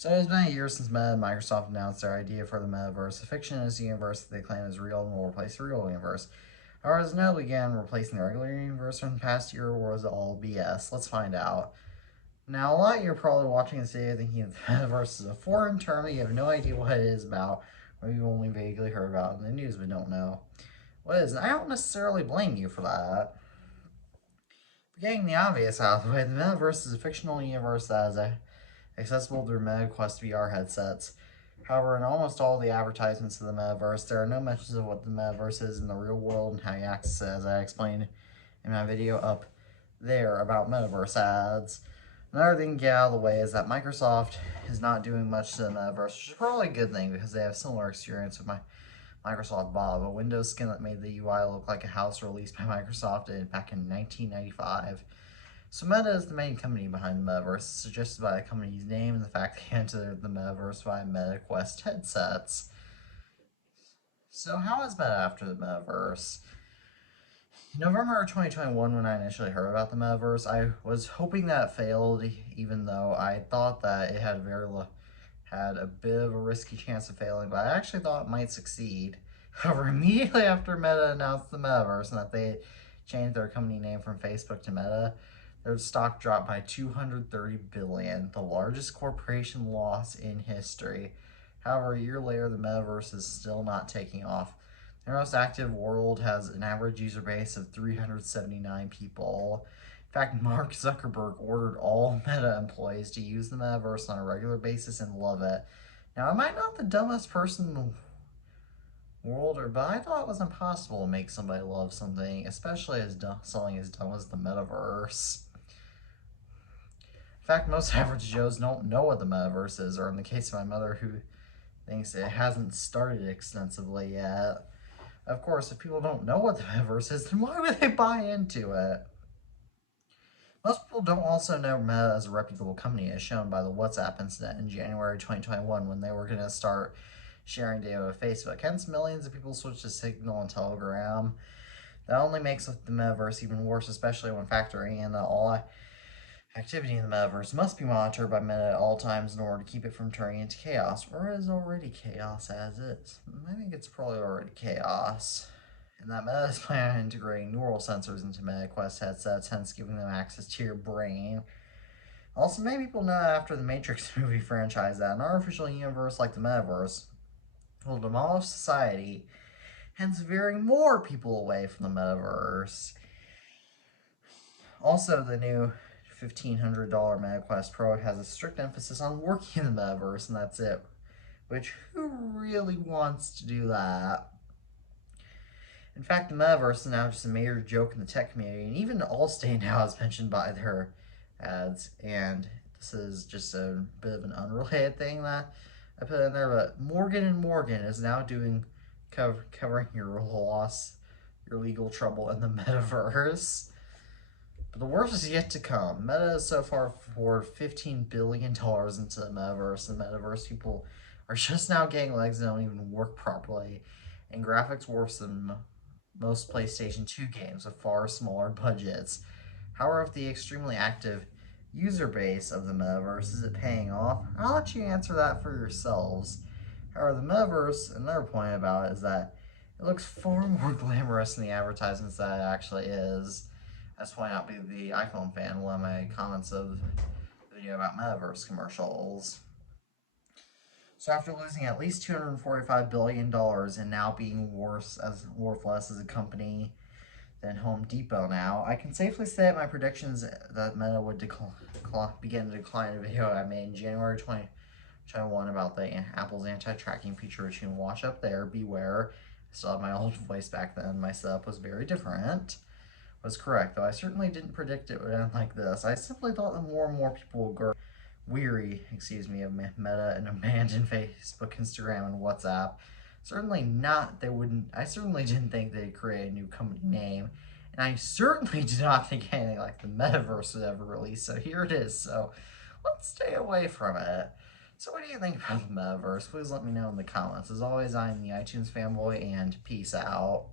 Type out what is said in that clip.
So it's been a year since Meta and Microsoft announced their idea for the Metaverse, a fictionless universe that they claim is real and will replace the real universe. However, as Meta began replacing the regular universe from the past year, or was it all BS? Let's find out. Now, a lot of you are probably watching this video thinking that the Metaverse is a foreign term that you have no idea what it is about, or you've only vaguely heard about it in the news but don't know what it is. And I don't necessarily blame you for that. But getting the obvious out of the way, the Metaverse is a fictional universe that is accessible through MetaQuest VR headsets. However, in almost all the advertisements of the Metaverse, there are no mentions of what the Metaverse is in the real world and how you access it, as I explained in my video up there about Metaverse ads. Another thing to get out of the way is that Microsoft is not doing much to the Metaverse, which is probably a good thing because they have similar experience with Microsoft Bob, a Windows skin that made the UI look like a house released by Microsoft back in 1995. So Meta is the main company behind the Metaverse, suggested by the company's name and the fact they entered the Metaverse via MetaQuest headsets. So how is Meta after the Metaverse? In November of 2021, when I initially heard about the Metaverse, I was hoping that it failed, even though I thought that it had a bit of a risky chance of failing, but I actually thought it might succeed. However, immediately after Meta announced the Metaverse and that they changed their company name from Facebook to Meta, their stock dropped by $230 billion, the largest corporation loss in history. However, a year later, the Metaverse is still not taking off. Their most active world has an average user base of 379 people. In fact, Mark Zuckerberg ordered all Meta employees to use the Metaverse on a regular basis and love it. Now, am I not the dumbest person in the world, but I thought it was impossible to make somebody love something, especially something as dumb as the Metaverse. In fact, most average Joes don't know what the Metaverse is, or in the case of my mother, who thinks it hasn't started extensively yet. Of course, if people don't know what the Metaverse is, then why would they buy into it? Most people don't also know Meta as a reputable company, as shown by the WhatsApp incident in January 2021 when they were going to start sharing data with Facebook. Hence, millions of people switched to Signal and Telegram. That only makes the Metaverse even worse, especially when factoring in that all activity in the Metaverse must be monitored by Meta at all times in order to keep it from turning into chaos, or it is already chaos as is. I think it's probably already chaos. And that Meta is planning on integrating neural sensors into MetaQuest headsets, hence giving them access to your brain. Also, many people know after the Matrix movie franchise that an artificial universe like the Metaverse will demolish society, hence veering more people away from the Metaverse. Also, the new $1,500 MetaQuest Pro has a strict emphasis on working in the Metaverse, and that's it. Which, who really wants to do that? In fact, the Metaverse is now just a major joke in the tech community, and even Allstate now is mentioned by their ads, and this is just a bit of an unrelated thing that I put in there, but Morgan & Morgan is now covering your loss, your legal trouble in the Metaverse. But the worst is yet to come. Meta has so far poured $15 billion into the Metaverse. The Metaverse people are just now getting legs and don't even work properly, and graphics worse than most PlayStation 2 games with far smaller budgets. However, if the extremely active user base of the Metaverse is it paying off, I'll let you answer that for yourselves. However, the Metaverse, another point about it is that it looks far more glamorous than the advertisements that it actually is. That's why not be the iPhone fan, one of my comments of the video about Metaverse commercials. So after losing at least $245 billion and now being worthless as a company than Home Depot now, I can safely say that my predictions that Meta would begin to decline in a video I made in January 2021 about the Apple's anti-tracking feature, which you can watch up there, beware. I still have my old voice back then, my setup was very different. Was correct, though I certainly didn't predict it would end like this. I simply thought that more and more people would grow weary, of Meta and abandon Facebook, Instagram, and WhatsApp. Certainly I certainly didn't think they'd create a new company name, and I certainly did not think anything like the Metaverse would ever release, so here it is, so let's stay away from it. So what do you think about the Metaverse? Please let me know in the comments. As always, I'm the iTunes fanboy, and peace out.